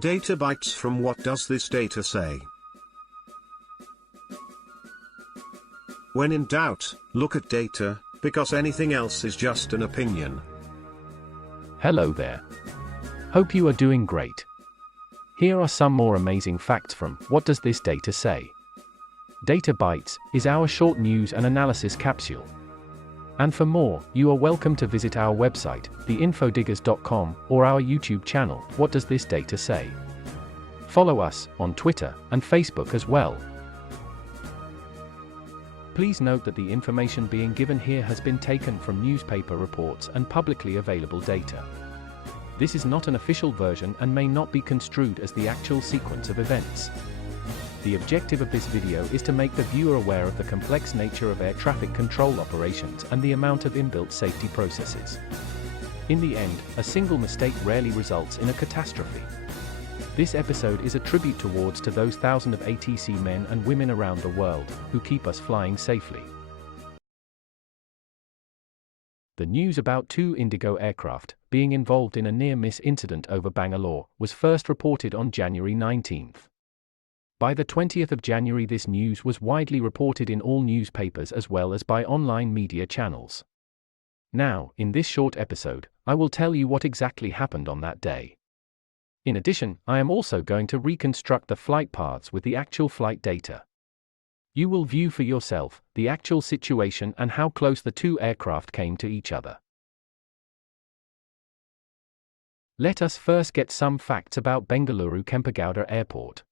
Data bytes from what does this data say? When in doubt, look at data, because anything else is just an opinion. Hello there. Hope you are doing great. Here are some more amazing facts from What Does This Data Say? Data Bytes is our short news and analysis capsule. And for more, you are welcome to visit our website, theinfodiggers.com, or our YouTube channel, What Does This Data Say? Follow us on Twitter and Facebook as well. Please note that the information being given here has been taken from newspaper reports and publicly available data. This is not an official version and may not be construed as the actual sequence of events. The objective of this video is to make the viewer aware of the complex nature of air traffic control operations and the amount of inbuilt safety processes. In the end, a single mistake rarely results in a catastrophe. This episode is a tribute towards to those thousands of ATC men and women around the world who keep us flying safely. The news about two Indigo aircraft being involved in a near-miss incident over Bangalore was first reported on January 19. By the 20th of January, this news was widely reported in all newspapers as well as by online media channels. Now, in this short episode, I will tell you what exactly happened on that day. In addition, I am also going to reconstruct the flight paths with the actual flight data. You will view for yourself the actual situation and how close the two aircraft came to each other. Let us first get some facts about Bengaluru Kempegowda Airport.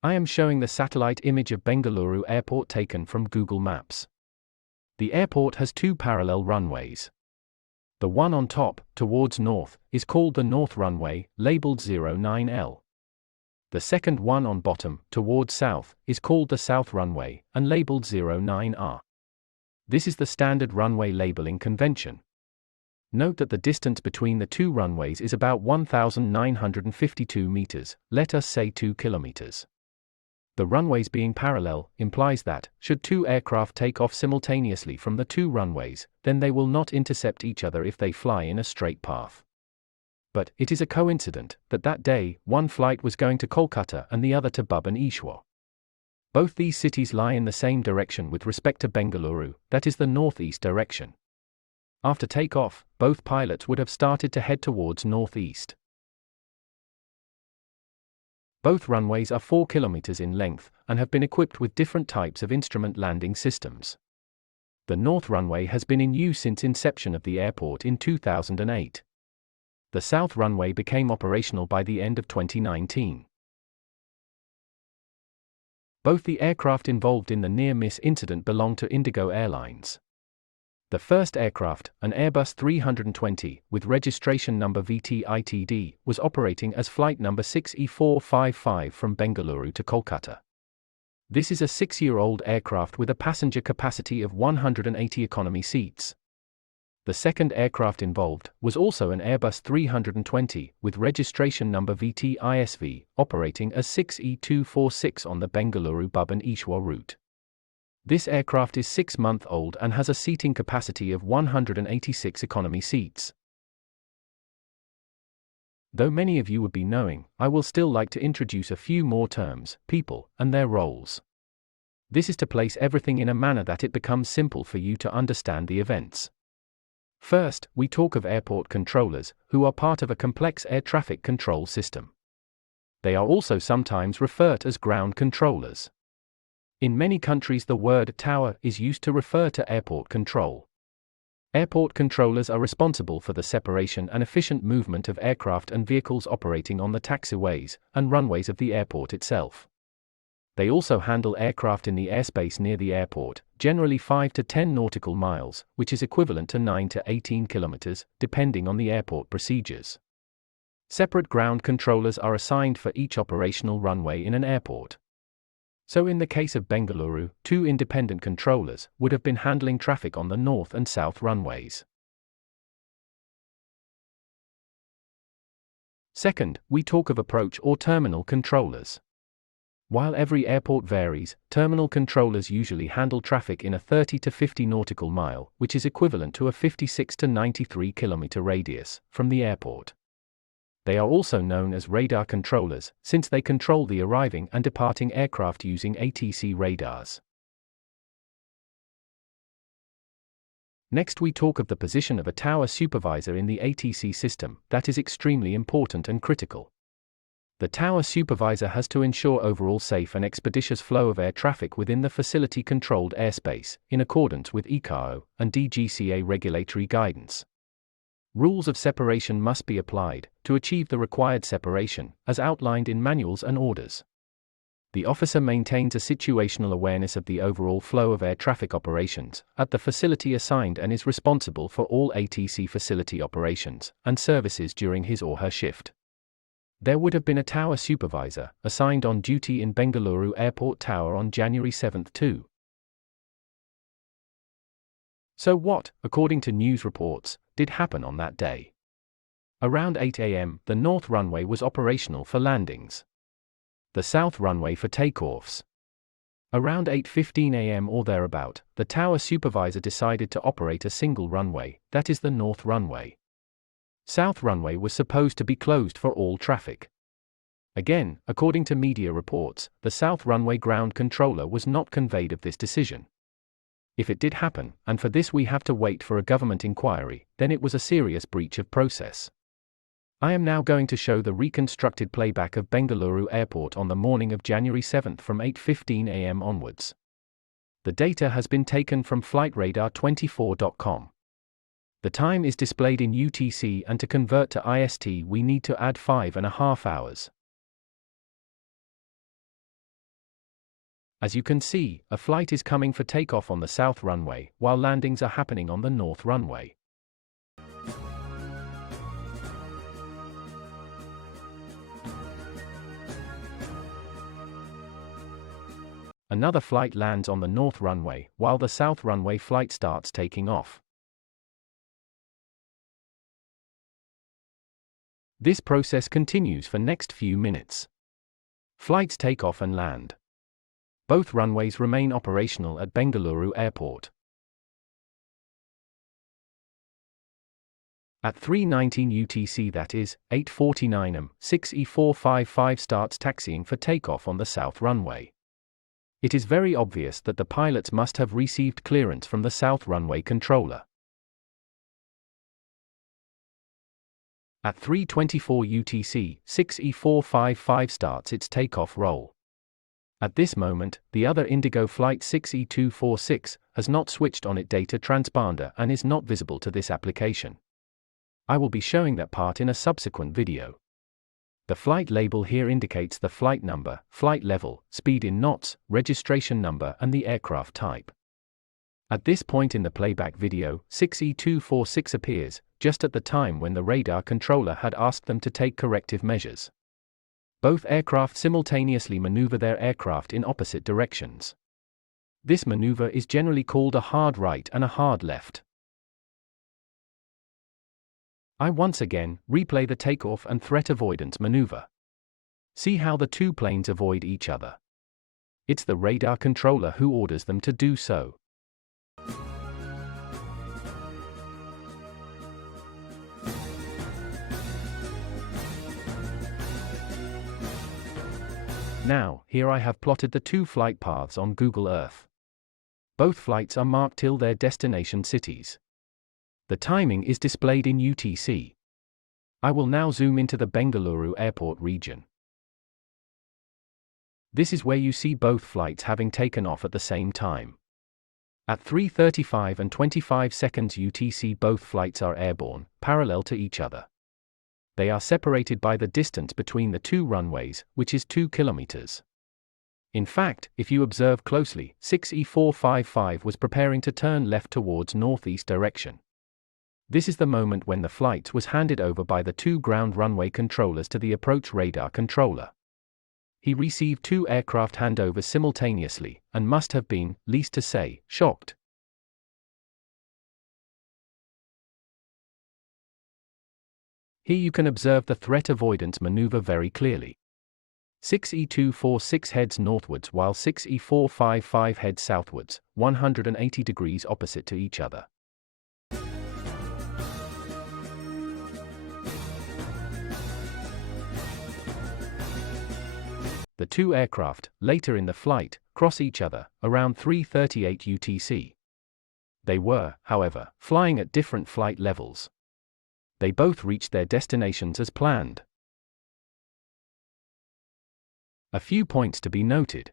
I am showing the satellite image of Bengaluru Airport taken from Google Maps. The airport has two parallel runways. The one on top, towards north, is called the North Runway, labeled 09L. The second one on bottom, towards south, is called the South Runway, and labeled 09R. This is the standard runway labeling convention. Note that the distance between the two runways is about 1,952 meters, let us say 2 kilometers. The runways being parallel implies that, should two aircraft take off simultaneously from the two runways, then they will not intercept each other if they fly in a straight path. But it is a coincidence that that day, one flight was going to Kolkata and the other to Bhubaneswar. Both these cities lie in the same direction with respect to Bengaluru, that is the northeast direction. After takeoff, both pilots would have started to head towards northeast. Both runways are 4 kilometers in length and have been equipped with different types of instrument landing systems. The North Runway has been in use since inception of the airport in 2008. The South Runway became operational by the end of 2019. Both the aircraft involved in the near-miss incident belong to Indigo Airlines. The first aircraft, an Airbus 320, with registration number VTITD, was operating as flight number 6E455 from Bengaluru to Kolkata. This is a 6-year-old aircraft with a passenger capacity of 180 economy seats. The second aircraft involved was also an Airbus 320, with registration number VTISV, operating as 6E246 on the Bengaluru-Bhubaneswar route. This aircraft is 6-month-old and has a seating capacity of 186 economy seats. Though many of you would be knowing, I will still like to introduce a few more terms, people, and their roles. This is to place everything in a manner that it becomes simple for you to understand the events. First, we talk of airport controllers, who are part of a complex air traffic control system. They are also sometimes referred to as ground controllers. In many countries, the word tower is used to refer to airport control. Airport controllers are responsible for the separation and efficient movement of aircraft and vehicles operating on the taxiways and runways of the airport itself. They also handle aircraft in the airspace near the airport, generally 5 to 10 nautical miles, which is equivalent to 9 to 18 kilometers, depending on the airport procedures. Separate ground controllers are assigned for each operational runway in an airport. So in the case of Bengaluru, two independent controllers would have been handling traffic on the north and south runways. Second, we talk of approach or terminal controllers. While every airport varies, terminal controllers usually handle traffic in a 30 to 50 nautical mile, which is equivalent to a 56 to 93 kilometer radius, from the airport. They are also known as radar controllers, since they control the arriving and departing aircraft using ATC radars. Next we talk of the position of a tower supervisor in the ATC system. That is extremely important and critical. The tower supervisor has to ensure overall safe and expeditious flow of air traffic within the facility-controlled airspace, in accordance with ICAO and DGCA regulatory guidance. Rules of separation must be applied to achieve the required separation, as outlined in manuals and orders. The officer maintains a situational awareness of the overall flow of air traffic operations at the facility assigned and is responsible for all ATC facility operations and services during his or her shift. There would have been a tower supervisor assigned on duty in Bengaluru Airport Tower on January 7, too. So what, according to news reports, did happen on that day? Around 8 a.m., the north runway was operational for landings. The south runway for takeoffs. Around 8:15 a.m. or thereabout, the tower supervisor decided to operate a single runway, that is the north runway. South runway was supposed to be closed for all traffic. Again, according to media reports, the south runway ground controller was not conveyed of this decision. If it did happen, and for this we have to wait for a government inquiry, then it was a serious breach of process. I am now going to show the reconstructed playback of Bengaluru Airport on the morning of January 7 from 8:15 a.m. onwards. The data has been taken from flightradar24.com. The time is displayed in UTC, and to convert to IST we need to add 5.5 hours. As you can see, a flight is coming for takeoff on the south runway, while landings are happening on the north runway. Another flight lands on the north runway, while the south runway flight starts taking off. This process continues for next few minutes. Flights take off and land. Both runways remain operational at Bengaluru Airport. At 3:19 UTC, that is, 8:49 am, 6E455 starts taxiing for takeoff on the south runway. It is very obvious that the pilots must have received clearance from the south runway controller. At 3:24 UTC, 6E455 starts its takeoff roll. At this moment, the other Indigo flight 6E246 has not switched on its data transponder and is not visible to this application. I will be showing that part in a subsequent video. The flight label here indicates the flight number, flight level, speed in knots, registration number and the aircraft type. At this point in the playback video, 6E246 appears, just at the time when the radar controller had asked them to take corrective measures. Both aircraft simultaneously maneuver their aircraft in opposite directions. This maneuver is generally called a hard right and a hard left. I once again replay the takeoff and threat avoidance maneuver. See how the two planes avoid each other. It's the radar controller who orders them to do so. Now, here I have plotted the two flight paths on Google Earth. Both flights are marked till their destination cities. The timing is displayed in UTC. I will now zoom into the Bengaluru Airport region. This is where you see both flights having taken off at the same time. At 3:35 and 25 seconds UTC, both flights are airborne, parallel to each other. They are separated by the distance between the two runways, which is 2 kilometers. In fact, if you observe closely, 6E455 was preparing to turn left towards northeast direction. This is the moment when the flight was handed over by the two ground runway controllers to the approach radar controller. He received two aircraft handovers simultaneously, and must have been, least to say, shocked. Here you can observe the threat avoidance maneuver very clearly. 6E246 heads northwards while 6E455 heads southwards, 180 degrees opposite to each other. The two aircraft, later in the flight, cross each other, around 3:38 UTC. They were, however, flying at different flight levels. They both reached their destinations as planned. A few points to be noted.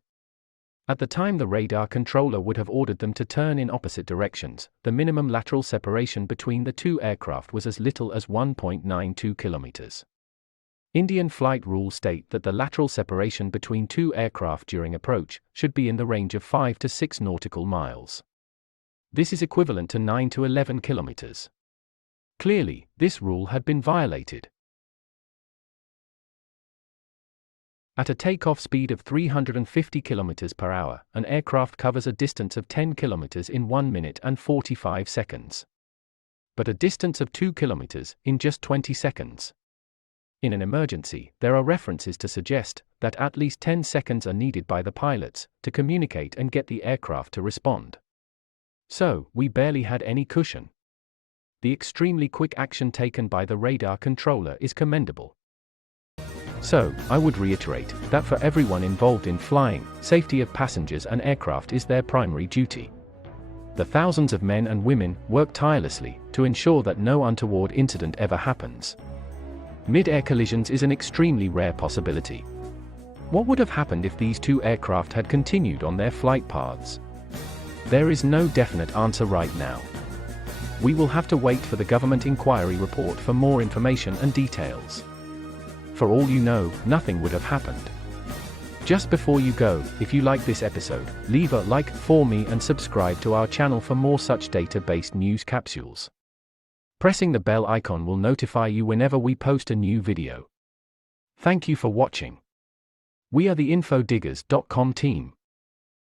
At the time the radar controller would have ordered them to turn in opposite directions, the minimum lateral separation between the two aircraft was as little as 1.92 kilometers. Indian flight rules state that the lateral separation between two aircraft during approach should be in the range of 5 to 6 nautical miles. This is equivalent to 9 to 11 kilometers. Clearly, this rule had been violated. At a takeoff speed of 350 km per hour, an aircraft covers a distance of 10 km in 1 minute and 45 seconds. But a distance of 2 km in just 20 seconds. In an emergency, there are references to suggest that at least 10 seconds are needed by the pilots to communicate and get the aircraft to respond. So, we barely had any cushion. The extremely quick action taken by the radar controller is commendable. So, I would reiterate that for everyone involved in flying, safety of passengers and aircraft is their primary duty. The thousands of men and women work tirelessly to ensure that no untoward incident ever happens. Mid-air collisions is an extremely rare possibility. What would have happened if these two aircraft had continued on their flight paths? There is no definite answer right now. We will have to wait for the government inquiry report for more information and details. For all you know, nothing would have happened. Just before you go, if you like this episode, leave a like for me and subscribe to our channel for more such data-based news capsules. Pressing the bell icon will notify you whenever we post a new video. Thank you for watching. We are the InfoDiggers.com team.